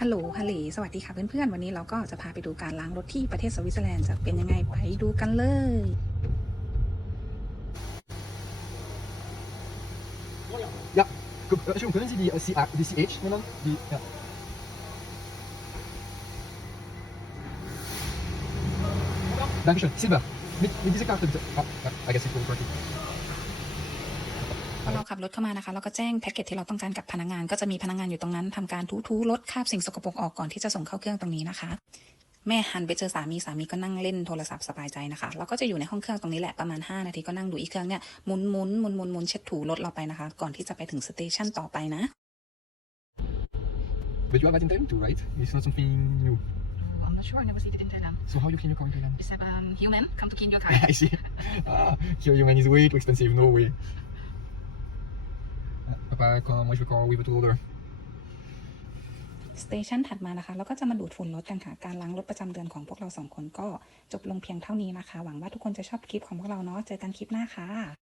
ฮัลโหลฮัลเลสวัสดีค่ะเพื่อนๆ วันนี้เราก็จะพาไปดูการล้างรถที่ประเทศสวิตเซอร์แลนด์จะเป็นยังไงไปดูกันเลยยักษ์ชุ่มเพื่อนสิดีซีอาร์ดีซีเอชนั่นดีดังกิชนซิลเบอร์มิดมิดดิสกัลต์ครับ I guess it's all correct พอเราขับรถเข้ามานะคะเราก็แจ้งแพ็กเกจที่เราต้องการกับพนักงาน ก็จะมีพนักงานอยู่ตรงนั้นทำการทูๆลดคราบสิ่งสกปรกออกก่อนที่จะส่งเข้าเครื่องตรงนี้นะคะ แม่หันไปเจอสามีสามีก็นั่งเล่นโทรศัพท์สบายใจนะคะเราก็จะอยู่ในห้องเครื่องตรงนี้แหละประมาณ 5 นาทีก็นั่งดูอีกเครื่องเนี่ยหมุนหมุนหมุนหมุนหมุนเช็ดถูรถเราไปนะคะ ก่อนที่จะไปถึงสเตชันต่อไปนะ But you have that in Thailand too, right? It's not something new. I'm not sure I never see it in Thailand So how you clean your car in Thailand? Is that um human come to clean your I see. Ah, your human is way too expensive. No way. Ah, Papa, comment moi je veux car with a tool สเตชันถัดมานะคะ แล้วก็จะมาดูดฝุ่นรถกันค่ะ การล้างรถประจำเดือนของพวกเราสองคนก็จบลงเพียงเท่านี้นะคะ หวังว่าทุกคนจะชอบคลิปของพวกเราเนาะ เจอกันคลิปหน้าค่ะ